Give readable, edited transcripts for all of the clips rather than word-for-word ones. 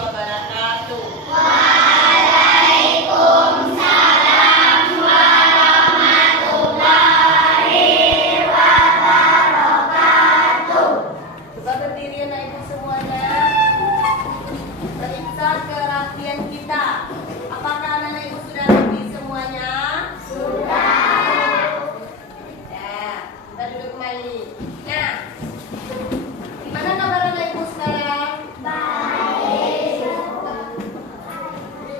wabarakatuh. Waalaikumsalam warahmatullahi wabarakatuh. Coba berdiri anak ibu semuanya. Periksa kerapian kita. Apakah anak ibu sudah rapi semuanya? Sudah. Ya, kita duduk kembali. Nah, gimana kabar anak ibu sekarang? Baik.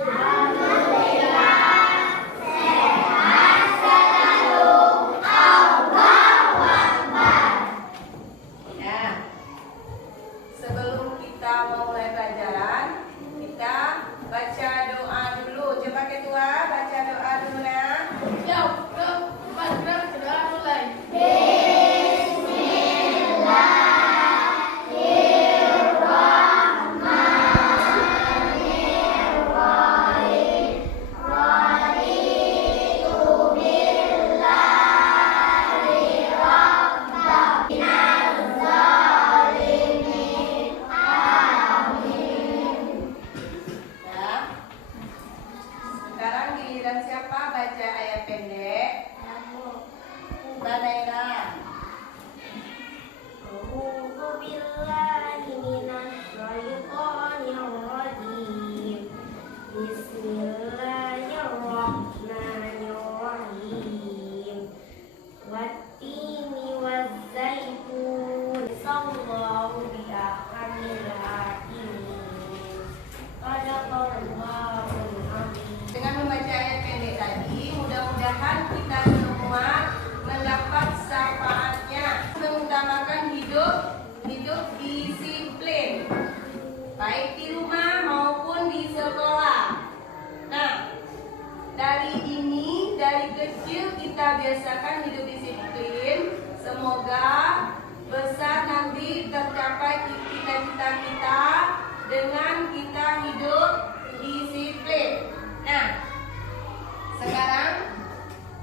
Alhamdulillah. Sehat selalu. Allahu Akbar. Ya. Sebelum kita mulai pelajaran, kita baca doa dulu. Coba ketua baca doa dulu nah. Ya. Sekarang giliran siapa baca ayat pendek? Mbak Naira. A'udzu billahi minasy syaithanir rajim. Bismillahirrahmanirrahim. Wattini wazzaitun. Sallallahu bi ahkamil hakimin. Shadaqallahul azim. Dengan membaca ayat pendek tadi, mudah-mudahan kita semua mendapat syafaatnya. Mengutamakan hidup disiplin, baik di rumah maupun di sekolah. Nah, dari kecil kita biasakan hidup disiplin. Semoga besar nanti tercapai cita-cita kita dengan kita hidup disiplin. Nah, sekarang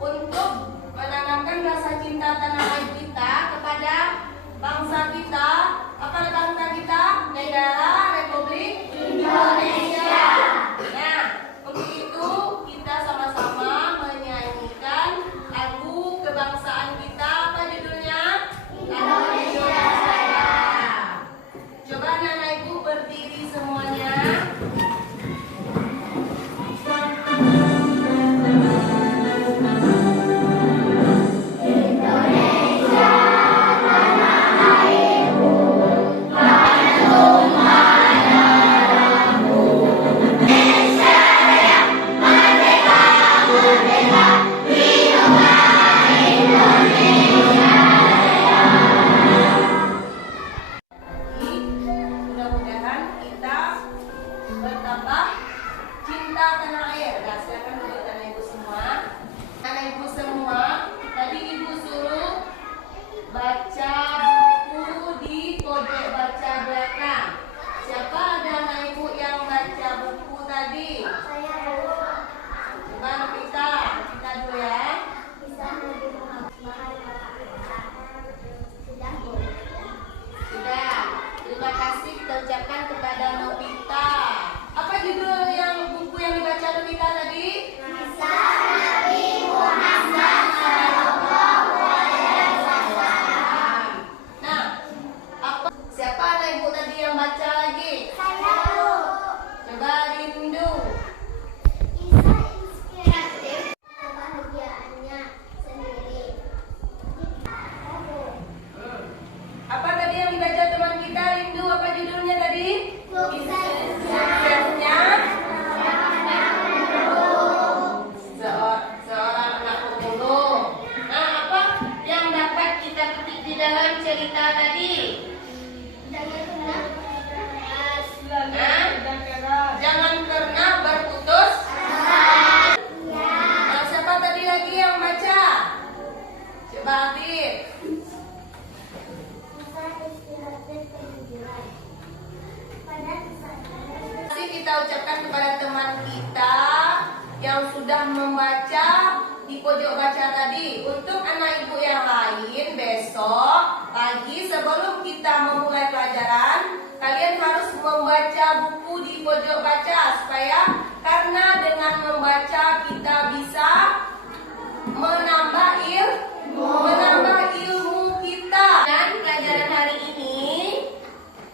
untuk menanamkan rasa cinta tanah air kita kepada bangsa kita, apa bangsa kita? Negara Republik Indonesia. Nah, untuk itu kita sama-sama menyanyikan lagu kebangsaan kita. Apa judulnya? Indonesia Raya. Coba anak ibu berdiri semuanya. Mudah-mudahan kita bertambah cinta tanah air. Nah, silakan duduk anak ibu semua. Anak ibu semua, tadi ibu suruh baca buku di pojok baca belakang. Siapa ada anak ibu yang baca buku tadi? Coba kita dulu ya. Sudah. Terima kasih kita ucapkan kepada Novita. Apa judul yang buku yang dibaca Novita tadi? Nah, siapa anak ibu tadi yang baca lagi? Coba Rindu. Kebahagiaannya sendiri. Apa tadi yang dibaca teman kita Rindu? Apa judulnya tadi? Suksesnya seorang anak pemulung. Nah, apa yang dapat kita petik di dalam cerita tadi? Jangan pernah berputus. Nah, siapa tadi lagi yang baca? Coba Afif. Terima kasih kita ucapkan kepada teman kita yang sudah membaca di pojok baca tadi. Untuk anak ibu yang lain besok pagi sebelum kita memulai pelajaran, kalian harus membaca buku di pojok baca karena dengan membaca kita bisa menambah ilmu kita. Dan pelajaran hari ini,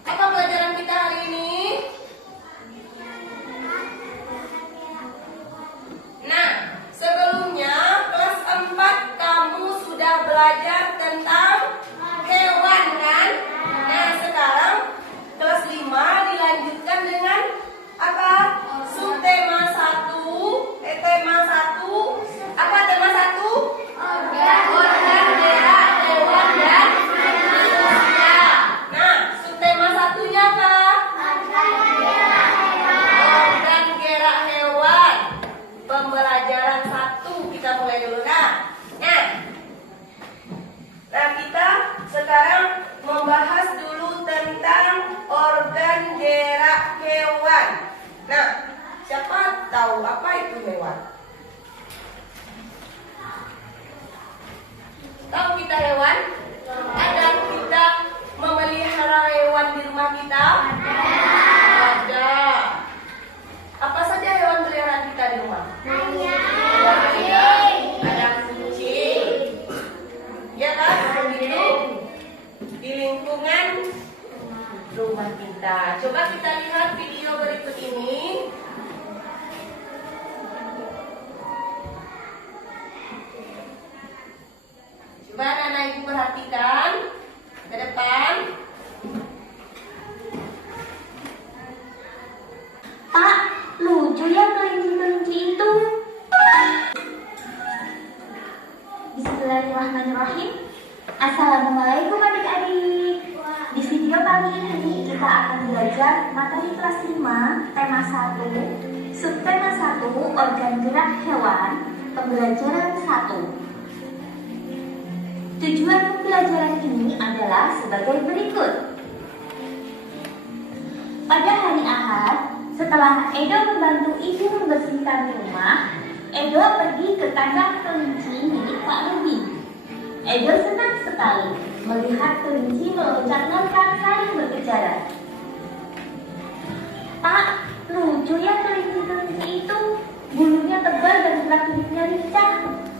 apa pelajaran kita hari ini? Nah, sebelumnya kelas 4 kamu sudah belajar tentang hewan kan? Nah, sekarang kelas 5 dilanjutkan dengan apa? Subtema 1. Tema 1. Apa tema 1? Organ gerak hewan dan manusia. Nah, subtema 1-nya apa? Organ gerak hewan. Pembelajaran 1 kita mulai dulu. Nah, kita sekarang membahas dulu tentang organ gerak hewan. Nah, siapa tahu apa itu hewan? Tahu kita hewan? Ada kita memelihara hewan di rumah kita? Ada. Apa saja hewan peliharaan kita di rumah? Ada kucing. Ya kan? Begitu di lingkungan rumah kita. Coba kita lihat video berikut ini. Coba anak ibu perhatikan ke depan. Pak, lucu ya kelinci-kelinci itu. Bismillahirrahmanirrahim. Assalamualaikum adik-adik. Di video kali ini kita akan belajar materi kelas 5, tema 1, subtema 1, organ gerak hewan, pembelajaran 1. Tujuan pembelajaran ini adalah sebagai berikut. Pada hari Ahad, setelah Edo membantu ibu membersihkan rumah, Edo pergi ke kandang kelinci milik Pak Rudi. Edo senang sekali melihat kelinci meloncat-loncat saling berkejaran. Pak, lucu ya kelinci-kelinci itu. Bulunya tebal dan gerak-geriknya lincah.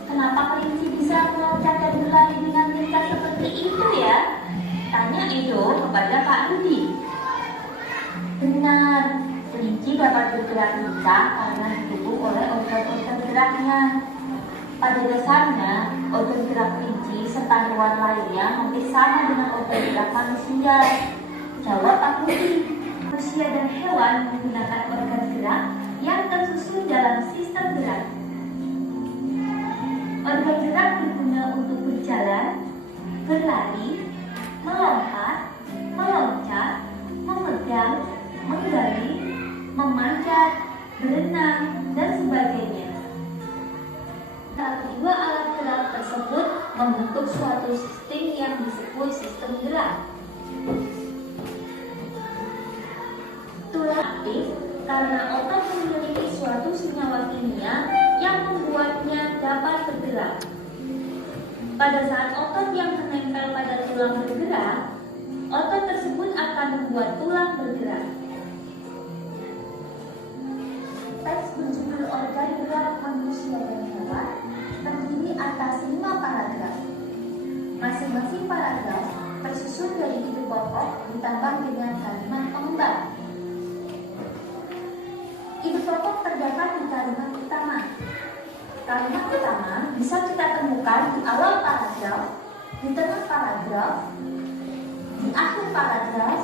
Kenapa kelinci bisa meloncat dan berlari dengan lincah seperti itu ya? Tanya Edo kepada Pak Rudi. Benar, kelinci dapat bergerak lincah karena didukung oleh organ-organ geraknya. Pada dasarnya, organ gerak kelinci serta hewan lainnya hampir sama dengan organ gerak manusia. Jawab Pak Rudi. Manusia dan hewan menggunakan organ gerak yang tersusun dalam sistem gerak. Organ gerak berguna untuk berjalan, berlari, melompat, meloncat, memegang, menggali, memanjat, berenang, dan sebagainya. Kedua alat gerak tersebut membentuk suatu sistem yang disebut sistem gerak. Tulang aktif karena otot memiliki suatu senyawa kimia yang membuatnya dapat bergerak. Pada saat otot yang menempel pada tulang bergerak, otot tersebut akan membuat tulang bergerak. Teks berjudul organ gerak manusia dan hewan terdiri atas 5 paragraf. Masing-masing paragraf tersusun dari ide pokok ditambah dengan kalimat pengemban. Ide pokok terdapat di kalimat utama. Kalimat utama bisa kita temukan di awal paragraf, di tengah paragraf, di akhir paragraf,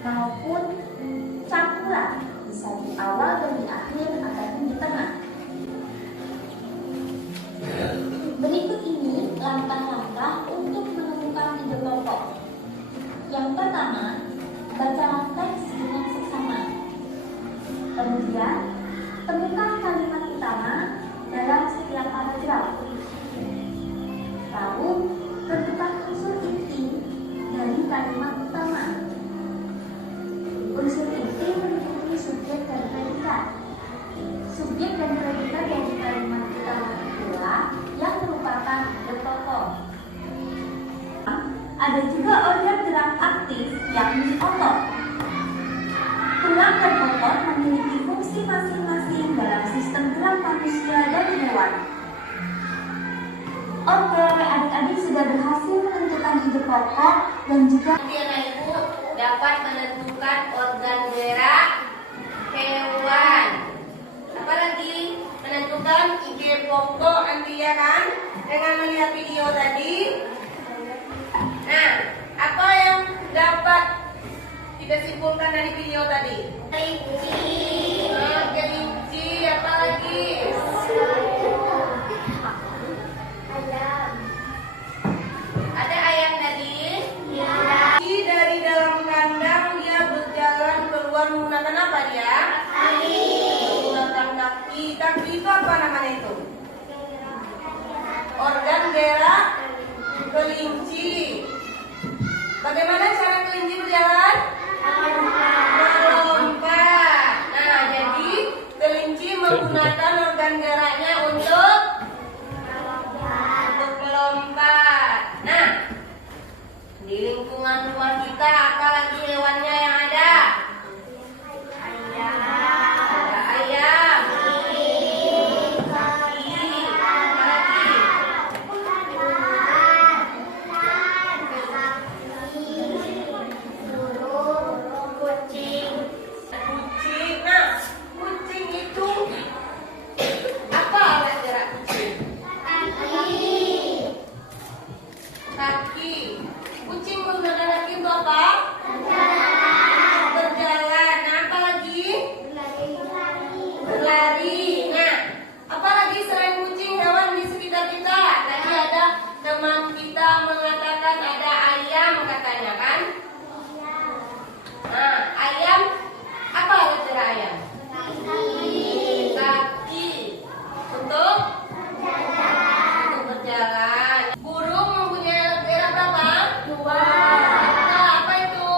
maupun campuran, bisa di awal dan di akhir ataupun di tengah. Berikut ini langkah-langkah untuk menemukan ide pokok. Yang pertama, bacalah teks dengan seksama. Kemudian, temukan kalimat utama dalam setiap paragraf. Lalu, tentukan unsur inti dari kalimat utama. Unsur inti meliputi subjek dan predikat. Subjek dan predikat dari kalimat utama itulah yang merupakan ide pokok. Ada juga organ gerak aktif yakni otot. tulang dan otot memiliki fungsi masing-masing dalam sistem gerak manusia dan hewan. Oke, adik-adik sudah berhasil menentukan ide pokok dan juga Ibu dapat menentukan organ gerak hewan. Apalagi menentukan ide pokok nanti ya kan? Dengan melihat video tadi. Nah, apa yang dapat kita simpulkan dari video tadi? Kelinci, apa lagi? Ada ayam tadi? Kelinci dari dalam kandang dia berjalan keluar menggunakan apa dia? Menggunakan kaki. Kaki itu apa namanya itu? Organ gerak kelinci. Bagaimana cara kelinci berjalan? Melompat. Nah, jadi kelinci menggunakan organ geraknya untuk melompat. Nah, di lingkungan rumah kita apalagi hewannya yang ada? Ada ayam. Kucing. Nah, kucing itu apa alat gerak kucing? Kaki. Kucing menggunakan kaki untuk apa? Berjalan. Nah, apa lagi? Berlari. Nah, apa lagi selain kucing hewan di sekitar kita? Tadi ada teman kita mengatakan ada ayam katanya kan? Nah, ayam apa alat gerak ayam? Kaki. Untuk berjalan. Burung mempunyai alat gerak berapa? Dua. Nah, apa itu?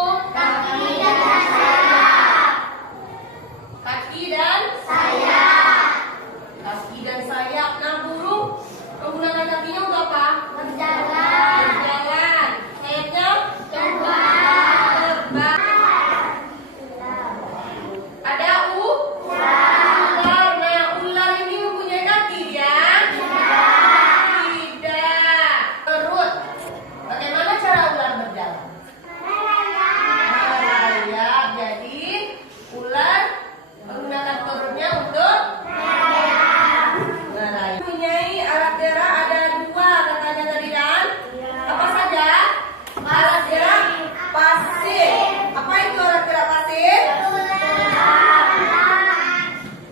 Kaki dan sayap. Kaki dan sayap. Nah, burung menggunakan kakinya untuk apa? Berjalan. Sayapnya? Terbang. Ada ular. Nah, ular ini mempunyai kaki dia? Tidak. Perut. Bagaimana cara ular berjalan? Merayap. Jadi ular menggunakan perutnya untuk merayap. Mempunyai alat gerak ada dua katanya tadi kan? Apa saja? Alat gerak pasif. Apa itu alat gerak pasif?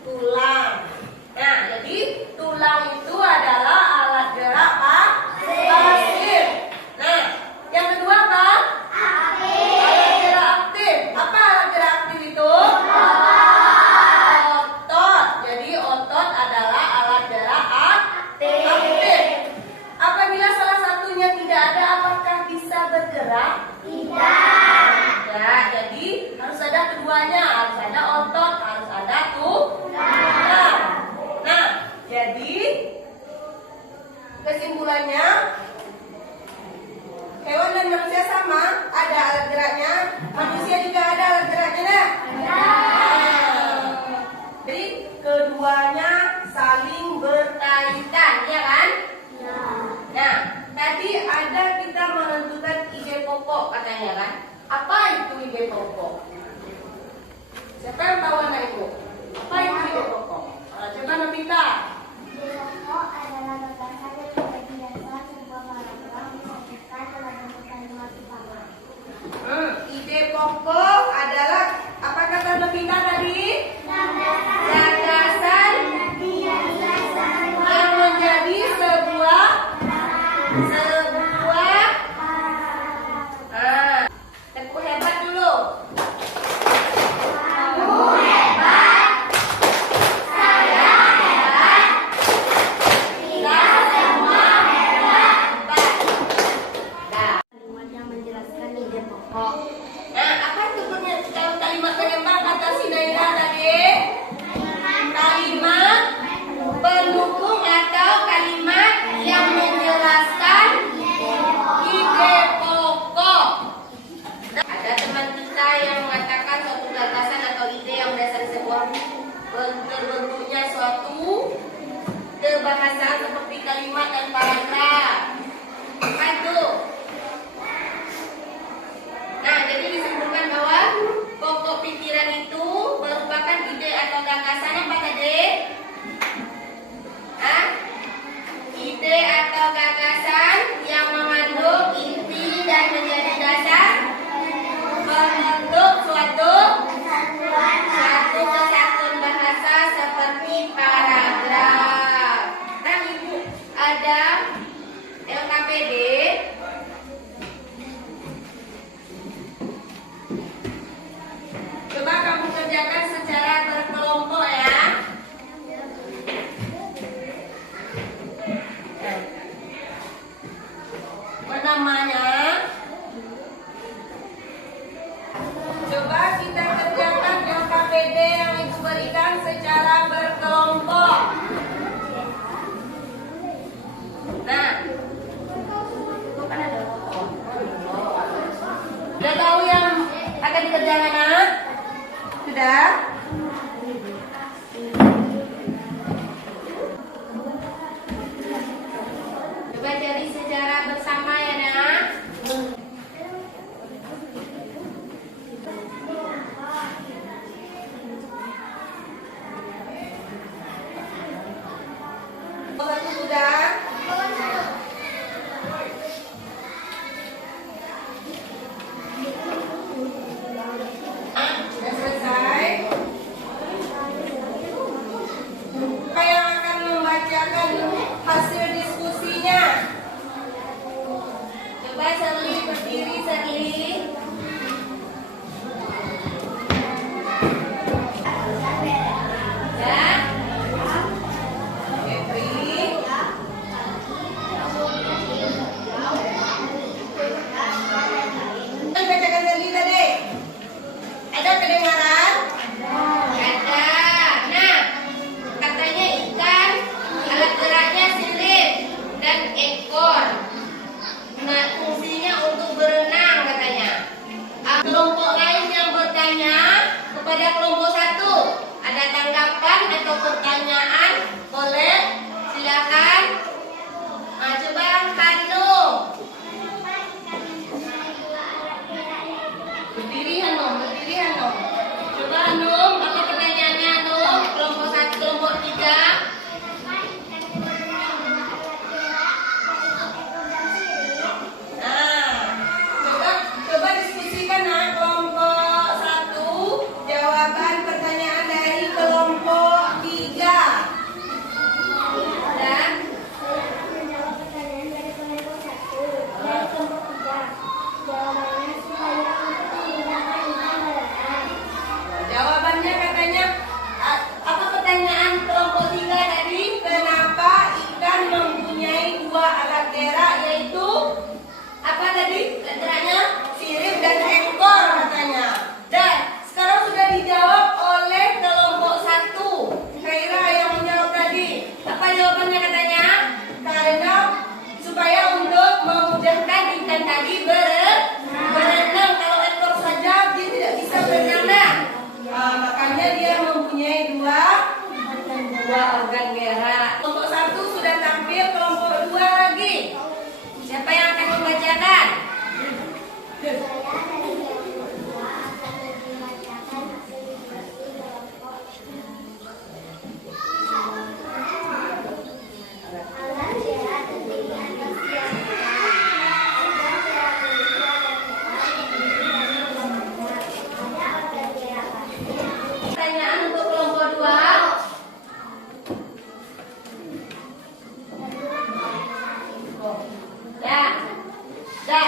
Tulang. Nah, jadi tulang itu adalah alat gerak pasif. Nah, yang kedua apa? Alat gerak aktif. Apa alat gerak aktif itu? Otot. Jadi otot adalah alat gerak aktif. Apabila salah satunya tidak ada, apakah bisa bergerak? Tidak. Jadi harus ada keduanya. Harus ada otot, harus ada tulang. Nah, jadi kesimpulannya hewan dan manusia sama, ada alat geraknya. Manusia juga ada alat geraknya, nah, jadi keduanya saling berkaitan, ya kan? Nah, tadi ada kita menentukan ide pokok katanya kan? Apa itu ide pokok? Siapa yang tahu anak itu? Apa itu ide pokok? Coba Nobita. Pokok adalah gagasan yang menjadi dasar sebuah paragraf disajikan dalam bentuk kalimat utama. Ide pokok adalah apa kata Nobita tadi? Gagasan yang menjadi sebuah tepuk hebat dulu. terbentuknya suatu kebahasaan seperti kalimat dan paragraf. Apa itu? Nah, jadi disebutkan bahwa pokok pikiran itu merupakan ide atau gagasan apa tadi? Ide atau gagasan yang mengandung inti dan menjadi dasar membentuk suatu kesatuan bahasa seperti paragraf. Nah, Ibu ada LKPD. Coba kamu kerjakan secara berkelompok ya. Namanya. Coba kita kerjakan LKPD yang Ibu berikan secara berkelompok. Nah, sudah tahu yang akan dikerjakan, Nak? Sudah? Coba cari secara bersama ya, Nak. Satu sudah. Sudah selesai. Siapa yang akan membacakan hasil diskusinya? Coba Serli berdiri, Serli. Ya. Febri. Bacakan Serli tadi. Ada kedengaran? Ada. Nah, katanya ikan, alat geraknya sirip dan ekor. Nah, fungsinya untuk berenang katanya. Kelompok lain yang bertanya kepada kelompok satu, ada tanggapan atau pertanyaan? Boleh, silakan. Nah, coba Hanum. Berdiri Hanum, berdiri Hanum. Coba Hanum, apa pertanyaannya Hanum? Kelompok satu, kelompok tiga. Coba diskusikan, Nak, kelompok satu, jawaban pertanyaan dari kelompok tiga. Dan Menjawab pertanyaan dari kelompok 1 dan kelompok 3. Jawabannya supaya untuk menggunakan ikan berenang. jawabannya katanya apa pertanyaan kelompok tiga tadi? Kenapa ikan mempunyai dua alat gerak, yaitu apa tadi? Letaknya sirip dan ekor katanya. Dan sekarang sudah dijawab oleh kelompok satu. Khaira yang menjawab tadi. Apa jawabannya katanya? Karena supaya untuk memudahkan ikan tadi berenang. Kalau ekor saja dia tidak bisa berenang. Makanya dia mempunyai dua organ gerak. Kelompok satu sudah tampil, kelompok dua lagi. Siapa yang akan membacakan? Saya dari kelompok 2 akan membacakan hasil diskusi kelompok 3. Alat gerak terdiri atas dua pilar. Organ gerak manusia dan hewan yang terdiri dari dua pilar. Ada organ gerak kaki. Pertanyaan untuk kelompok dua. Ya, dah.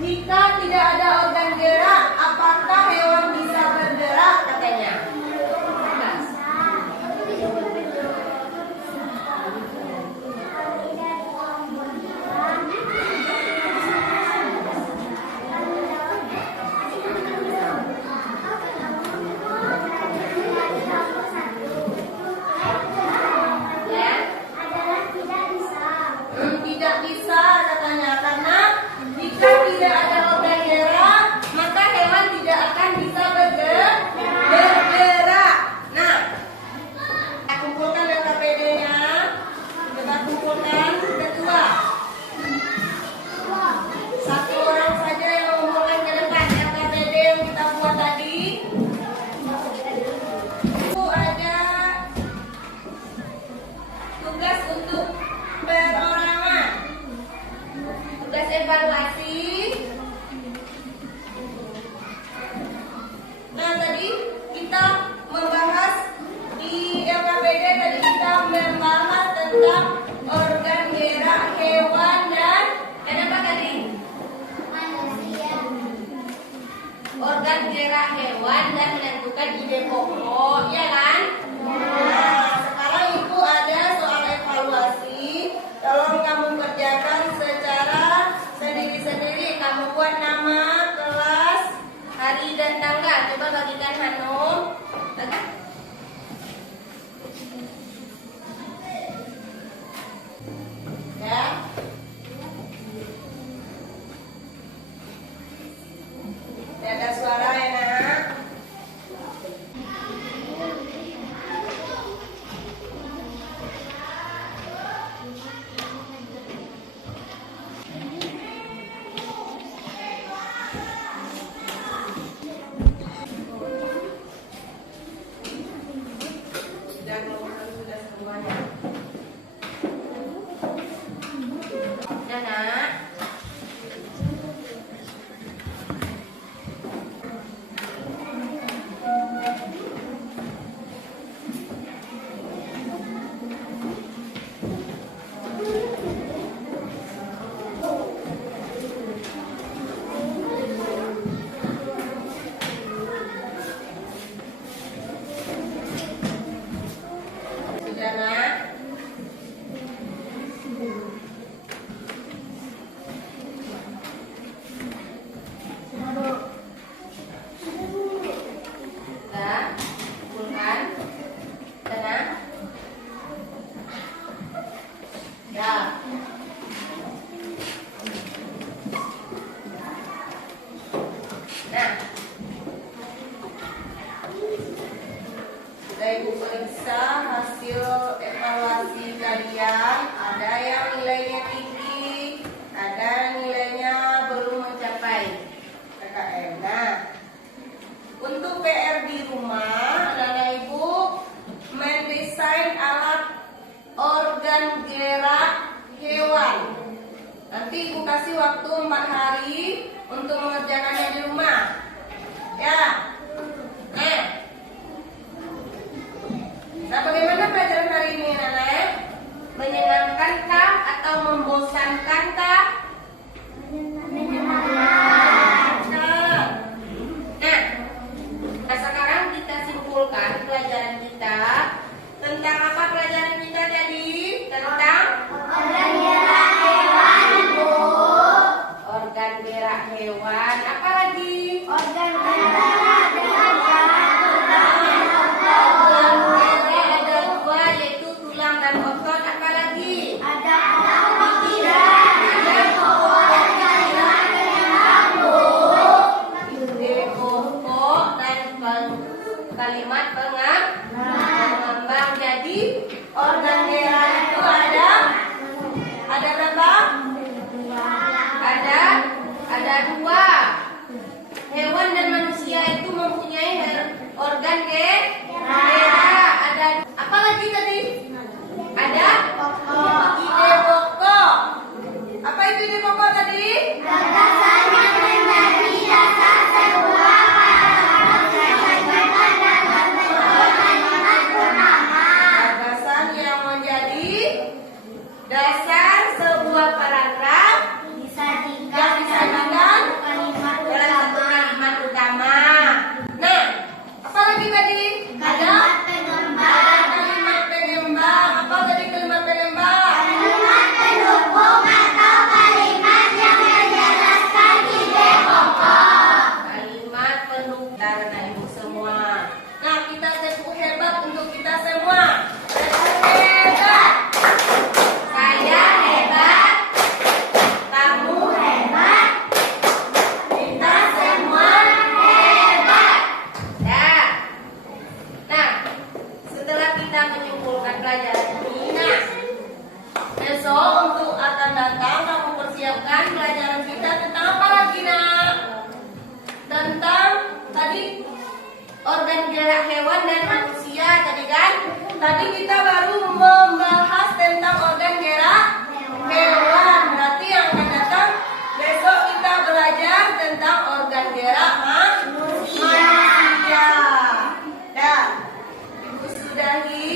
Jika tidak ada organ gerak, apakah hewan bisa bergerak katanya? Tidak bisa katanya, karena jika tidak ada organ gerak, maka hewan tidak akan bisa bergerak. Nah, kita kumpulkan LKPD-nya. Kita kumpulkan kedua. Satu orang saja yang mengumpulkan ke depan LKPD yang kita buat tadi. Itu ada tugas untuk perorangan, tugas evaluasi. Nah, tadi kita membahas di LKPD, tadi kita membahas tentang organ gerak hewan dan apa tadi? Manusia. Organ gerak hewan dan menentukan ide pokok, ya kan? Nah, sekarang Ibu ada soal evaluasi. Tolong kamu kerjakan secara sendiri-sendiri. Kamu buat nama, kelas, hari dan tanggal. Coba bagikan Hanum. Ya. Tidak ada suara ya, Nak? Sudah semuanya. Ya, Nak? Sudah, Nak? Sudah? Kumpulkan. Sudah, Nak? Ya. Nah, sudah Ibu periksa hasil evaluasi kalian. Ada yang nilainya tinggi, ada nilainya belum mencapai PKM. Nah, untuk PR di rumah, anak-anak Ibu mendesain alat organ gerak hewan. Nanti Ibu kasih waktu 4 hari untuk mengerjakannya di rumah. Ya. Nah, bagaimana pelajaran hari ini, anak-anak? Menyenangkankah atau membosankankah? Menyenangkan. Nah, sekarang kita simpulkan pelajaran kita. Tentang apa pelajaran kita tadi? Tentang Organ gerak hewan, Bu. organ gerak hewan. Apa lagi? Organ gerak hewan. Organ gerak ada 2, yaitu tulang dan otot. Apa lagi? Ada pikiran, ada Ide pokok dan kalimat pengambang. Jadi organ gerak itu ada berapa? Ada 2. Hewan dan manusia itu mempunyai organ gerak. Ada apa lagi tadi? Ada ide pokok. Apa itu ide pokok tadi? gagasan yang menjadi dasar sebuah Gagasan yang menjadi dasar sebuah paragraf disajikan yang disajikan menyiapkan pelajaran kita tentang apa lagi nak? Tentang tadi organ gerak hewan dan manusia tadi kan? Tadi kita baru membahas tentang organ gerak hewan. Berarti yang akan datang besok kita belajar tentang organ gerak manusia. Dan ibu sudahi.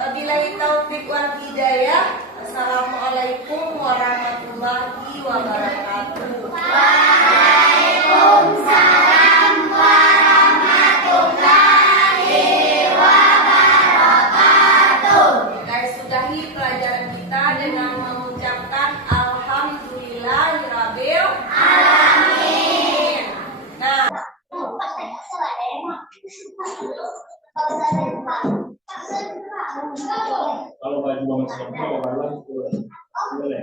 Wabillahi taufik wal hidayah. Assalamualaikum warahmatullahi wabarakatuh. Waalaikumsalam warahmatullahi wabarakatuh. Guys, sudahi pelajaran kita dengan mengucapkan alhamdulillahirabbil alamin. Nah, kalau baju mama seperti apa baru boleh.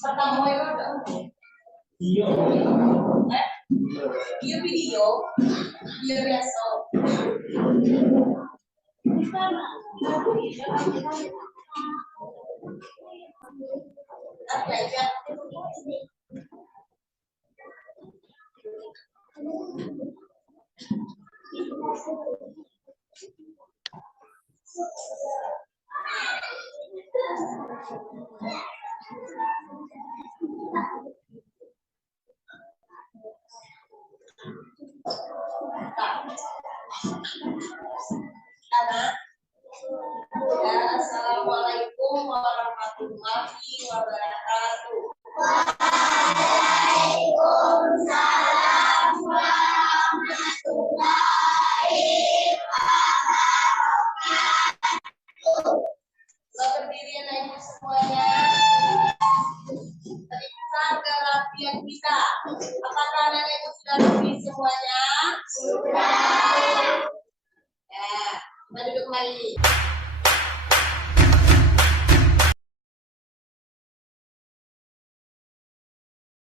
pertama itu ada Iya. video biasa. Apa ya? Anak, ya, assalamualaikum warahmatullahi wabarakatuh. Waalaikumsalam warahmatullahi wabarakatuh. Berdiri ibu semuanya.